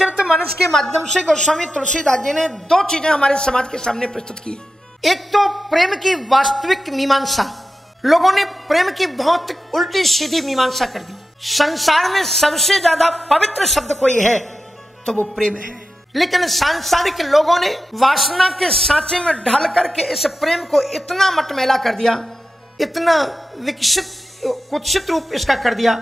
रामचरितमानस के माध्यम से गोस्वामी तुलसीदास जी ने दो चीजें हमारे समाज के सामने प्रस्तुत की। एक तो प्रेम की वास्तविक मीमांसा, लोगों ने प्रेम की बहुत उल्टी सीधी मीमांसा कर दी। संसार में सबसे ज्यादा पवित्र शब्द कोई है तो वो प्रेम है, लेकिन सांसारिक लोगों ने वासना के सांचे में ढाल करके इस प्रेम को इतना मटमैला कर दिया, इतना विकसित कुत्सित रूप इसका कर दिया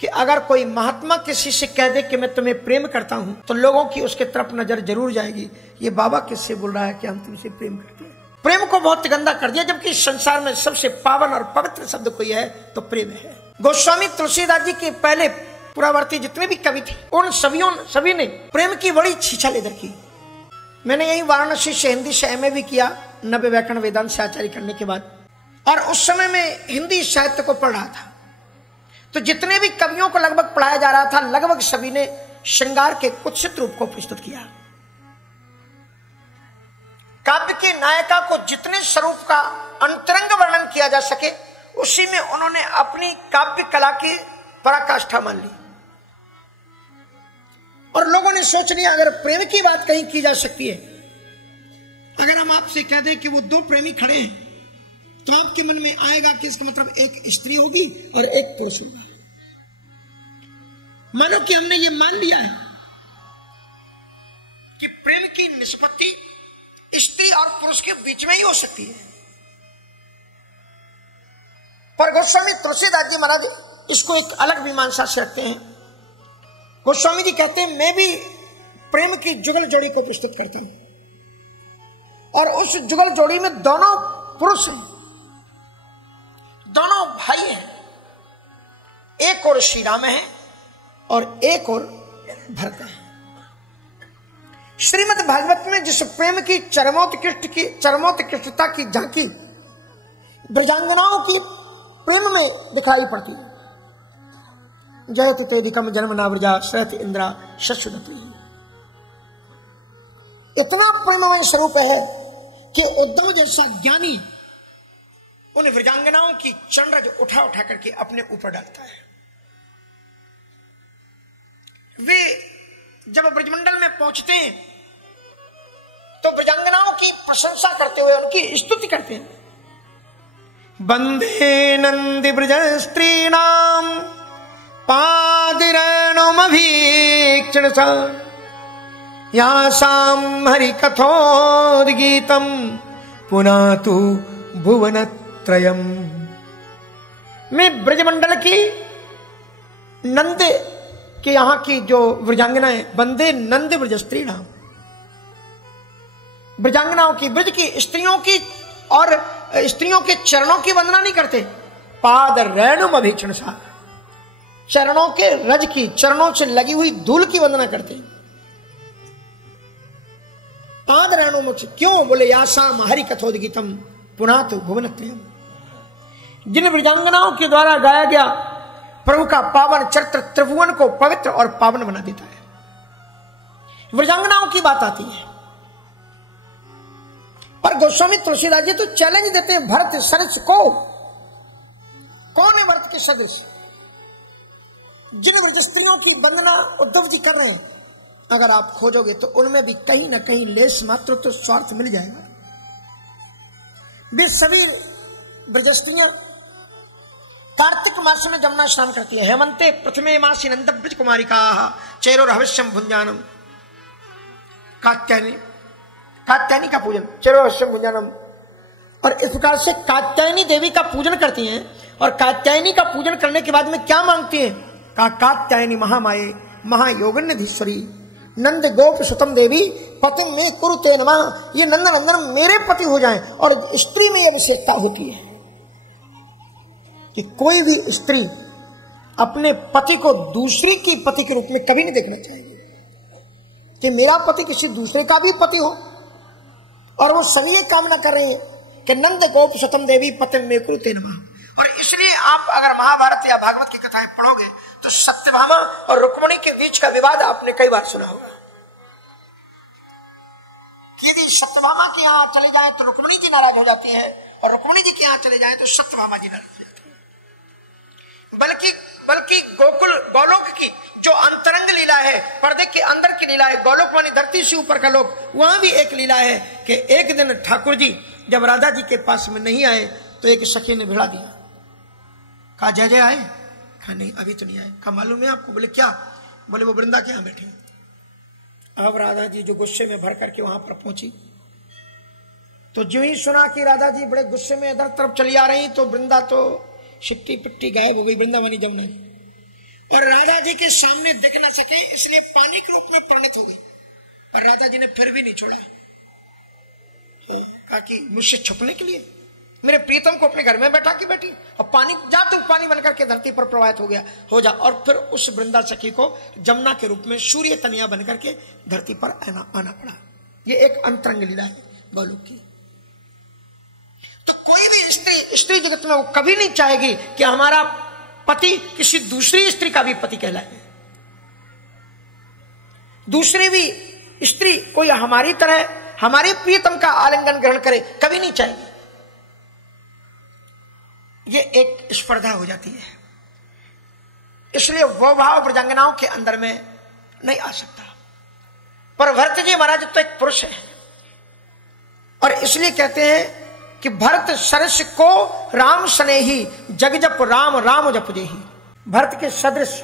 कि अगर कोई महात्मा किसी से कह दे कि मैं तुम्हें प्रेम करता हूं तो लोगों की उसके तरफ नजर जरूर जाएगी, ये बाबा किससे बोल रहा है कि हम तुमसे प्रेम करते हैं। प्रेम को बहुत गंदा कर दिया, जबकि संसार में सबसे पावन और पवित्र शब्द कोई है तो प्रेम है। गोस्वामी तुलसीदास जी के पहले पुरावर्ती जितने भी कवि थे उन सभी ने प्रेम की बड़ी छीछा लेदर की। मैंने यही वाराणसी से हिंदी से एमए भी किया, नव्य व्याकरण वेदांत से आचार्य करने के बाद, और उस समय में हिंदी साहित्य को पढ़ रहा था। तो जितने भी कवियों को लगभग पढ़ाया जा रहा था, लगभग सभी ने श्रृंगार के कुत्सित रूप को प्रस्तुत किया। काव्य की नायिका को जितने स्वरूप का अंतरंग वर्णन किया जा सके उसी में उन्होंने अपनी काव्य कला की पराकाष्ठा मान ली। और लोगों ने सोच लिया अगर प्रेम की बात कहीं की जा सकती है, अगर हम आपसे कह दें कि वो दो प्रेमी खड़े हैं तो आपके मन में आएगा कि इसका मतलब एक स्त्री होगी और एक पुरुष होगा। मानो कि हमने ये मान लिया है कि प्रेम की निष्पत्ति स्त्री और पुरुष के बीच में ही हो सकती है। पर गोस्वामी तुलसीदास जी महाराज इसको एक अलग मीमांसा से रखते हैं। गोस्वामी जी कहते हैं मैं भी प्रेम की जुगल जोड़ी को प्रस्तुत करती हूं, और उस जुगल जोड़ी में दोनों पुरुष हैं, दोनों भाई हैं। एक और श्री राम है और एक और भरत है। श्रीमद् भागवत में जिस प्रेम की चरमोत्कृष्टता की झांकी ब्रजांगनाओं की प्रेम में दिखाई पड़ती है। जयति तेदिकम जन्म नाव्रजा श्रत इंद्रा शशुदति, इतना प्रेममय स्वरूप है कि उद्धव जैसा ज्ञानी उन ब्रजांगनाओं की चंद्रज उठा उठा करके अपने ऊपर डालता है। वे जब ब्रजमंडल में पहुंचते हैं तो ब्रजांगनाओं की प्रशंसा करते हुए उनकी स्तुति करते हैं। वंदे नंदि ब्रज स्त्रीणाम पादिरेणुमभीक्षण सा यासाम हरि कथोद्गीतम पुनातु भुवनत्रयम्। मैं ब्रजमंडल की नंद कि यहां की जो ब्रजांगनाएं, वंदे नंद ब्रज स्त्री नाम, ब्रजांगनाओं की, ब्रज की स्त्रियों की और स्त्रियों के चरणों की वंदना नहीं करते, पाद रेणुम अभीक्षण सा, चरणों के रज की, चरणों से लगी हुई धूल की वंदना करते। पाद रेणुम, क्यों बोले यासाम हरि कथोद्गीतम पुनातु भुवनत्रयम्। जिन ब्रजांगनाओं के द्वारा गाया गया प्रभु का पावन चरित्र त्रिभुवन को पवित्र और पावन बना देता है। ब्रजांगनाओं की बात आती है और गोस्वामी तुलसीदास जी तो चैलेंज देते हैं भरत सदृश को। कौन है भरत के सदृश? जिन ब्रज स्त्रियों की वंदना उद्धव जी कर रहे हैं, अगर आप खोजोगे तो उनमें भी कहीं ना कहीं लेस मात्र तो स्वार्थ मिल जाएगा। वे सभी ब्रज स्त्रियां कार्तिक मास में जमुना स्नान करती है। हेमंते प्रथमे मासी नंद ब्रज कुमारी का चेरो रहस्यम भुंजानम, कात्यायनी का पूजन, चेरो रहस्यम भुंजानम। और इस प्रकार से कात्यायनी देवी का पूजन करती हैं। और कात्यायनी का पूजन करने के बाद में क्या मांगती हैं? कात्यायनी महामाये महायोगनिधीश्वरी नंद गोप सुतम देवी पति में कुरुते नमः। ये नंदन नंदन मेरे पति हो जाएं। और स्त्री में यह विशेषता होती है कि कोई भी स्त्री अपने पति को दूसरी की पति के रूप में कभी नहीं देखना चाहेगी, कि मेरा पति किसी दूसरे का भी पति हो। और वो सभी ये कामना कर रहे हैं कि नंद गोप सतम देवी पति में कुरुते नमः। और इसलिए आप अगर महाभारत या भागवत की कथाएं पढ़ोगे तो सत्यभामा और रुक्मिणी के बीच का विवाद आपने कई बार सुना होगा। यदि सत्यभामा के यहाँ चले जाए तो रुक्मिणी जी नाराज हो जाती है, और रुक्मिणी जी के यहाँ चले जाए तो सत्यभामा जी नाराज हो जाती है। बल्कि बल्कि गोकुल गोलोक की जो अंतरंग लीला है, पर्दे के अंदर की लीला है, गोलोक मानी धरती से ऊपर का लोक, वहां भी एक लीला है कि एक दिन ठाकुर जी जब राधा जी के पास में नहीं आए तो एक सखी ने भिड़ा दिया। कहा जय जय आए? कहा नहीं अभी तो नहीं आए। कहा मालूम है आपको? बोले क्या? बोले वो वृंदा के यहां बैठे। अब राधा जी जो गुस्से में भर करके वहां पर पहुंची तो जो ही सुना कि राधा जी बड़े गुस्से में इधर तरफ चली आ रही तो वृंदा तो सिट्टी पिट्टी गायब हो गई, वृंदावनी जमुना जी। और राधा जी के सामने दिख ना सके इसलिए पानी के रूप में परिणत हो गई। और राधा जी ने फिर भी नहीं छोड़ा, कहा कि मुझसे छुपने के लिए मेरे प्रीतम को अपने घर में बैठा के बैठी और पानी जा तू पानी बनकर के धरती पर प्रवाहित हो गया हो जा। और फिर उस वृंदा सखी को जमुना के रूप में सूर्य तनिया बनकर के धरती पर आना पड़ा। ये एक अंतरंग लीला है गोलोक की। तो कोई भी स्त्री जगत में वो कभी नहीं चाहेगी कि हमारा पति किसी दूसरी स्त्री का भी पति कहलाए, दूसरी भी स्त्री कोई हमारी तरह हमारे प्रियतम का आलिंगन ग्रहण करे, कभी नहीं चाहेगी। ये एक स्पर्धा हो जाती है, इसलिए वो भाव ब्रजांगनाओं के अंदर में नहीं आ सकता। पर भरत जी महाराज तो एक पुरुष है और इसलिए कहते हैं कि भरत सरस को राम स्नेही जग जप राम राम जप जेही। भरत के सदृश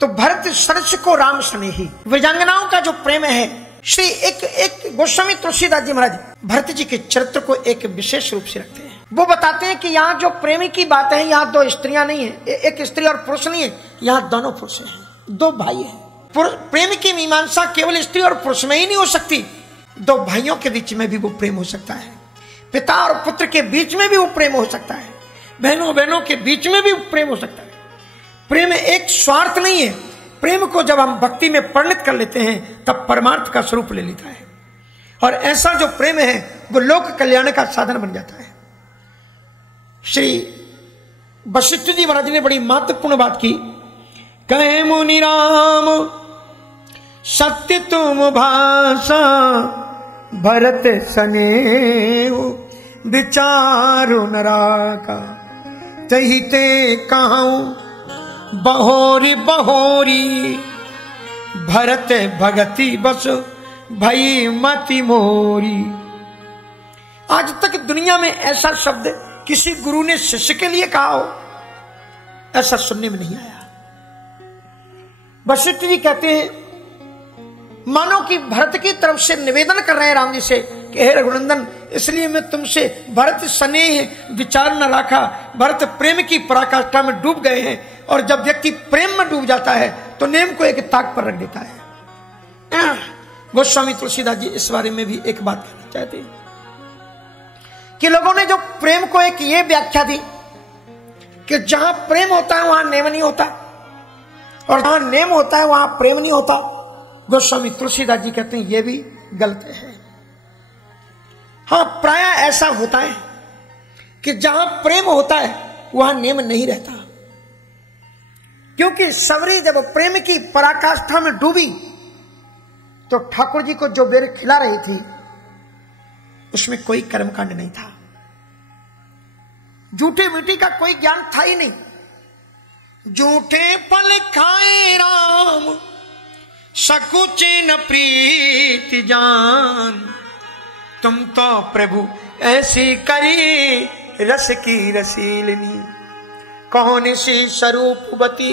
तो भरत सरस को राम स्नेही। ब्रजांगनाओं का जो प्रेम है, श्री एक गोस्वामी तुलसीदास जी महाराज भरत जी के चरित्र को एक विशेष रूप से रखते हैं। वो बताते हैं कि यहाँ जो प्रेमी की बात है, यहाँ दो स्त्रियां नहीं है, एक स्त्री और पुरुष नहीं है, यहाँ दोनों पुरुष हैं, दो भाई हैं। प्रेम की मीमांसा केवल स्त्री और पुरुष में ही नहीं हो सकती, दो भाइयों के बीच में भी वो प्रेम हो सकता है, पिता और पुत्र के बीच में भी वो प्रेम हो सकता है, बहनों बहनों के बीच में भी प्रेम हो सकता है। प्रेम एक स्वार्थ नहीं है। प्रेम को जब हम भक्ति में परिणत कर लेते हैं तब परमार्थ का स्वरूप ले लेता है और ऐसा जो प्रेम है वो लोक कल्याण का साधन बन जाता है। श्री वशिष्ठ जी महाराज ने बड़ी महत्वपूर्ण बात की। कहे मुनि राम सत्य तुम भाषा भरत सनेहु विचारु नराका चहिते कहूं बहोरी बहोरी भरत भगति बस भई मति मोरी। आज तक दुनिया में ऐसा शब्द किसी गुरु ने शिष्य के लिए कहा हो, ऐसा सुनने में नहीं आया। वशिष्ठ जी कहते हैं मानो कि भरत की तरफ से निवेदन कर रहे हैं राम जी से कि हे रघुनंदन, इसलिए मैं तुमसे भरत स्नेह विचार न रखा। भरत प्रेम की पराकाष्ठा में डूब गए हैं और जब व्यक्ति प्रेम में डूब जाता है तो नेम को एक ताक पर रख देता है। गोस्वामी तुलसीदास जी इस बारे में भी एक बात कहना चाहते हैं कि लोगों ने जो प्रेम को एक ये व्याख्या दी कि जहां प्रेम होता है वहां नेम नहीं होता और जहां नेम होता है वहां प्रेम नहीं होता। गोस्वामी तुलसीदास जी कहते हैं यह भी गलत है। हाँ, प्राय ऐसा होता है कि जहां प्रेम होता है वहां नेम नहीं रहता, क्योंकि सबरी जब प्रेम की पराकाष्ठा में डूबी तो ठाकुर जी को जो बेर खिला रही थी उसमें कोई कर्मकांड नहीं था, झूठे मीठी का कोई ज्ञान था ही नहीं। झूठे फल खाए राम सकुचे न प्रीति जान, तुम तो प्रभु ऐसी करी रस की रसीलनी। कौन सी स्वरूपवती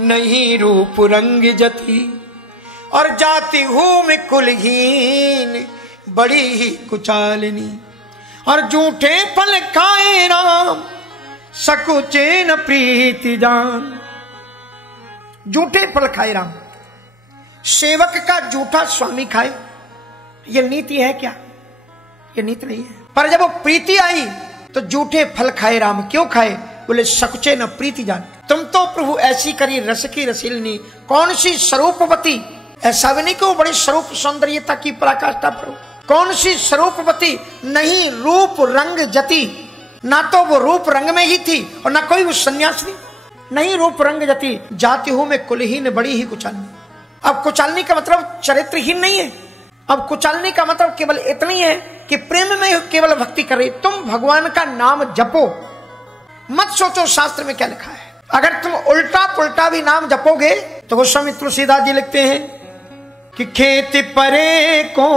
नहीं रूप रंग जती, और जाति हूं मैं कुलहीन बड़ी ही कुचालनी। और झूठे फल खाए राम सकुचे न प्रीति जान। झूठे फल खाए राम, सेवक का झूठा स्वामी खाए, ये नीति है क्या? ये नीति नहीं है। पर जब वो प्रीति आई तो झूठे फल खाए राम। क्यों खाए? बोले सकुचे न प्रीति जान, तुम तो प्रभु ऐसी करी रस की रसीलनी। कौन सी स्वरूपवती, ऐसा भी नहीं कि वो बड़ी स्वरूप सौंदर्यता की पराकाष्ठा पर। कौन सी स्वरूपवती नहीं रूप रंग जती, ना तो वो रूप रंग में ही थी और ना कोई वो सन्यासी, नहीं रूप रंग जती। जाति हूं मैं कुलहीन बड़ी ही कुचालनी। अब कुचालनी का मतलब चरित्रहीन नहीं है, अब कुचालनी का मतलब केवल इतना ही है कि प्रेम में केवल भक्ति कर रही। तुम भगवान का नाम जपो, मत सोचो शास्त्र में क्या लिखा है। अगर तुम उल्टा पुल्टा भी नाम जपोगे तो गोस्वामी तुलसीदास जी लिखते हैं कि खेत परे को,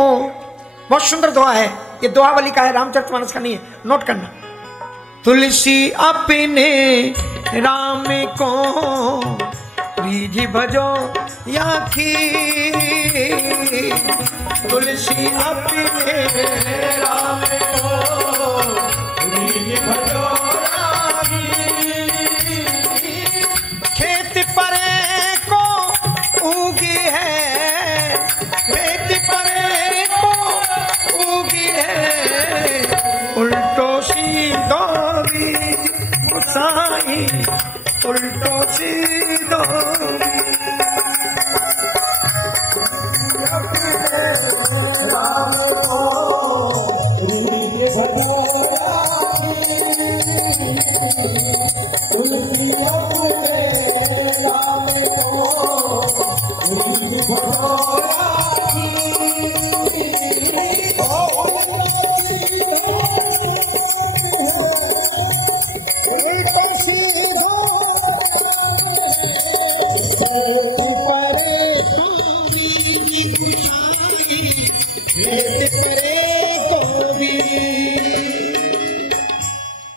बहुत सुंदर दोहा है ये, दोहावली का है, रामचरितमानस का नहीं है, नोट करना। तुलसी अपने राम को रीझ भजो या खी, तुलसी अपने राम को रीझ भजो या खी। खेत परे को उगी है, खेत परे को उगी है, उल्टो सीधो साई, उल्टो सीधो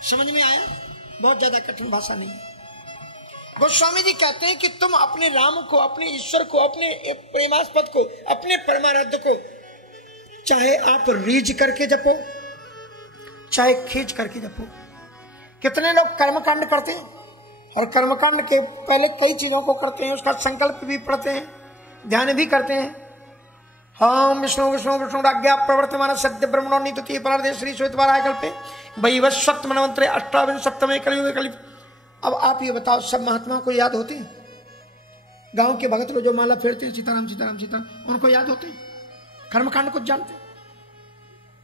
समझ में आया? बहुत ज्यादा कठिन भाषा नहीं है। गोस्वामी जी कहते हैं कि तुम अपने राम को, अपने ईश्वर को, अपने प्रेमास्पद को, अपने परमाराध्य को चाहे आप रीझ करके जपो, चाहे खींच करके जपो। कितने लोग कर्मकांड करते हैं और कर्मकांड के पहले कई चीजों को करते हैं, उसका संकल्प भी पढ़ते हैं, ध्यान भी करते हैं। हम विष्णु विष्णु विष्णुराज्ञा प्रवर्तमान सत्य ब्रह्मणो नीति परार्धे श्री श्वेतवाराय कल्पे वैवस्वत मनवंतरे अष्टाविंशतमे कलियुगे कलि। अब आप ये बताओ, सब महात्माओं को याद होते हैं? गांव के भगत लोग जो माला फेरते हैं सीताराम सीताराम सीताराम, उनको याद होते हैं? कर्मकांड कुछ जानते हैं?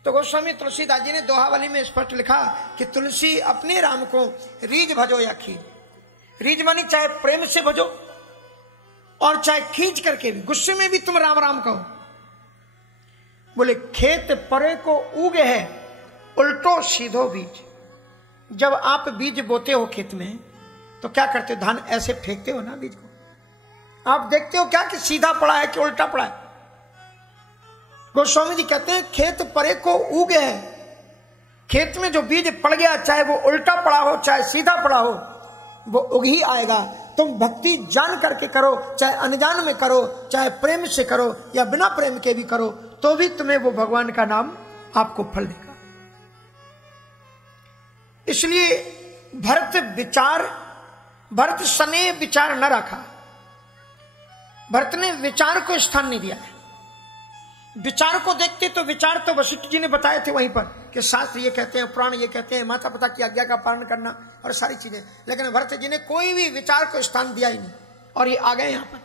तो गोस्वामी तुलसीदास जी ने दोहावली में स्पष्ट लिखा कि तुलसी अपने राम को रीझ भजो या खींच। रीझ मानी चाहे प्रेम से भजो और चाहे खींच करके भी, गुस्से में भी तुम राम राम कहो। बोले खेत परे को उगे है, उल्टो सीधो बीज। जब आप बीज बोते हो खेत में तो क्या करते हो? धान ऐसे फेंकते हो ना बीज को, आप देखते हो क्या कि सीधा पड़ा है कि उल्टा पड़ा है? गोस्वामी जी कहते हैं खेत परे को उगे है, खेत में जो बीज पड़ गया, चाहे वो उल्टा पड़ा हो चाहे सीधा पड़ा हो, वो उग ही आएगा। तुम भक्ति जान करके करो, चाहे अनजान में करो, चाहे प्रेम से करो या बिना प्रेम के भी करो, तो भी तुम्हें वो भगवान का नाम आपको फल देगा। इसलिए भरत स्नेह विचार न रखा। भरत ने विचार को स्थान नहीं दिया है। विचार को देखते तो विचार तो वशिष्ठ जी ने बताए थे वहीं पर कि शास्त्र ये कहते हैं, पुराण ये कहते हैं, माता पिता की आज्ञा का पालन करना और सारी चीजें, लेकिन भरत जी ने कोई भी विचार को स्थान दिया ही नहीं और ये आ गए यहां पर।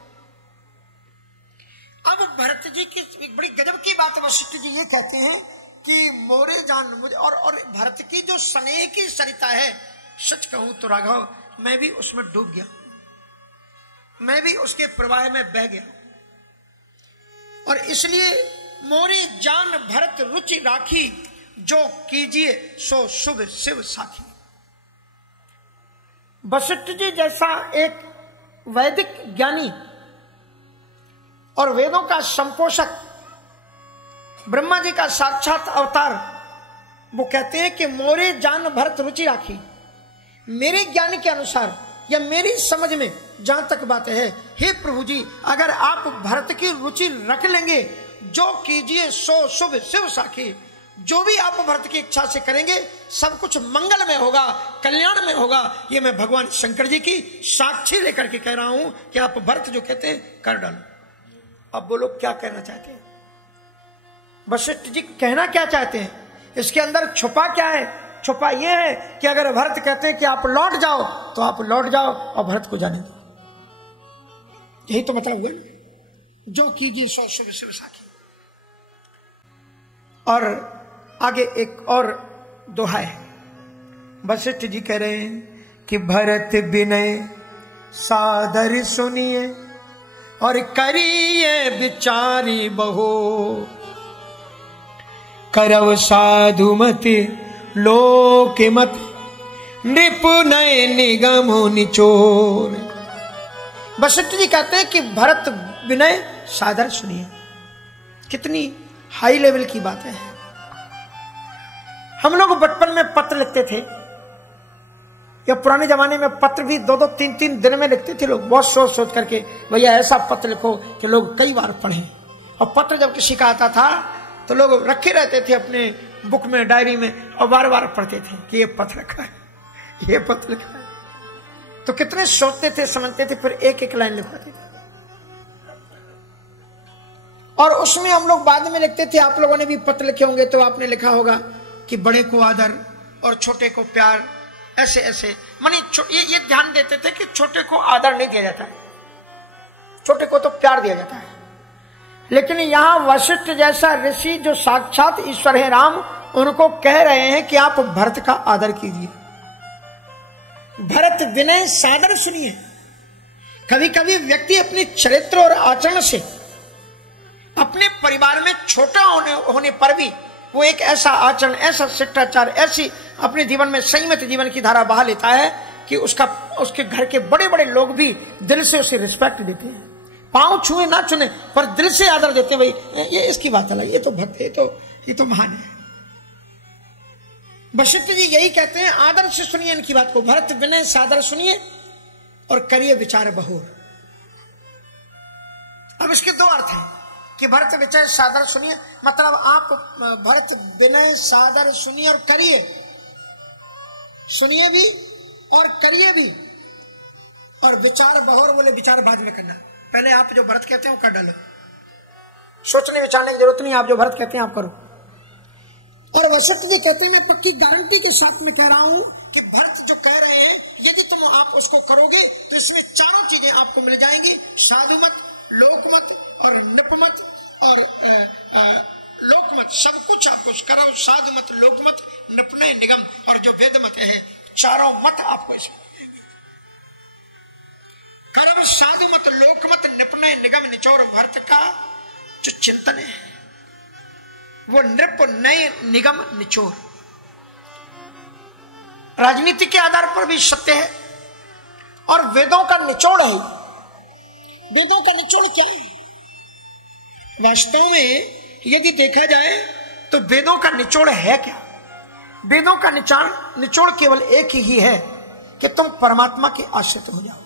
अब भरत जी की एक बड़ी गजब की बात वशिष्ठ जी ये कहते हैं कि मोरे जान मुझे, और भरत की जो स्नेह की सरिता है, सच कहूं तो राघव मैं भी उसमें डूब गया, मैं भी उसके प्रवाह में बह गया। और इसलिए मोरे जान भरत रुचि राखी, जो कीजिए सो शुभ शिव साखी। वशिष्ठ जी जैसा एक वैदिक ज्ञानी और वेदों का संपोषक, ब्रह्मा जी का साक्षात अवतार, वो कहते हैं कि मोरे जान भरत रुचि राखी। मेरे ज्ञान के अनुसार या मेरी समझ में जहां तक बात है, हे प्रभु जी, अगर आप भरत की रुचि रख लेंगे, जो कीजिए सो शुभ शिव साखी, जो भी आप भरत की इच्छा से करेंगे सब कुछ मंगल में होगा, कल्याण में होगा। ये मैं भगवान शंकर जी की साक्षी लेकर के कह रहा हूं कि आप भरत जो कहते हैं कर डालो। अब वो लोग क्या कहना चाहते हैं? वशिष्ठ जी कहना क्या चाहते हैं? इसके अंदर छुपा क्या है? छुपा यह है कि अगर भरत कहते हैं कि आप लौट जाओ तो आप लौट जाओ और भरत को जाने दो। यही तो मतलब हुआ ना, जो कीजिए सो शुभ शिव साखी। और आगे एक और दोहा है, वशिष्ठ जी कह रहे हैं कि भरत विनय सादर सुनिए और करिए विचारी बहो, करव साधु मति लोक मत नृप नय निगम निचोर। वशिष्ठ जी कहते हैं कि भरत विनय सादर सुनिए। कितनी हाई लेवल की बात है। हम लोग बचपन में पत्र लिखते थे, या पुराने जमाने में पत्र भी 2-2, 3-3 दिन में लिखते थे लोग, बहुत सोच सोच करके भैया ऐसा पत्र लिखो कि लोग कई बार पढ़ें। और पत्र जब किसी का आता था तो लोग रखे रहते थे अपने बुक में, डायरी में, और बार बार पढ़ते थे कि ये पत्र लिखा है, ये पत्र लिखा है। तो कितने सोचते थे, समझते थे, फिर एक एक लाइन लिखवाते थे। और उसमें हम लोग बाद में लिखते थे। आप लोगों ने भी पत्र लिखे होंगे तो आपने लिखा होगा कि बड़े को आदर और छोटे को प्यार, ऐसे ऐसे। माने ये ध्यान देते थे कि छोटे को आदर नहीं दिया जाता है, छोटे को तो प्यार दिया जाता है। लेकिन यहां वशिष्ठ जैसा ऋषि जो साक्षात ईश्वर है राम, उनको कह रहे हैं कि आप भरत का आदर कीजिए। भरत विनय सादर सुनिए। कभी कभी व्यक्ति अपने चरित्र और आचरण से अपने परिवार में छोटा होने पर भी वो एक ऐसा आचरण, ऐसा शिष्टाचार, ऐसी अपने जीवन में संयमित जीवन की धारा बहा लेता है कि उसके घर के बड़े बड़े लोग भी दिल से उसे रिस्पेक्ट देते हैं। पांव छुए ना चुने पर दिल से आदर देते हैं। भाई ये इसकी बात अलग, ये तो भक्त है, ये तो महान है। वशिष्ठ जी यही कहते हैं, आदर से सुनिए इनकी बात को। भरत विनय सादर सुनिए और करिए विचार बहुर। अब इसके दो अर्थ हैं कि भरत विचार सादर सुनिए, मतलब आप भरत विनय सादर सुनिए और करिए, सुनिए भी और करिए भी। और विचार बहुर बोले विचार बाद में करना, पहले आप जो भरत कहते हैं वो कर डालो, सोचने विचारने की जरूरत नहीं, आप जो भरत कहते हैं आप करो। और वशिष्ठ जी कहते हैं, मैं पक्की गारंटी के साथ में कह रहा हूं कि भरत जो कह रहे हैं, यदि तुम आप उसको करोगे तो इसमें चारों चीजें आपको मिल जाएंगी, साधुमत, लोकमत और निपमत और लोकमत, सब कुछ आपको करो। साधुमत, लोकमत, निपनय, निगम और जो वेद मत है, चारों मत आपको इसमें करो। साधुमत, लोकमत, निपनय, निगम, निचोर। भरत का जो चिंतन है वो नृप नय निगम निचोर, राजनीति के आधार पर भी सत्य है और वेदों का निचोड़ है। वेदों का निचोड़ क्या है? वास्तव में यदि देखा जाए तो वेदों का निचोड़ है क्या? वेदों का निचोड़ केवल एक ही है कि तुम परमात्मा के आश्रित हो जाओ।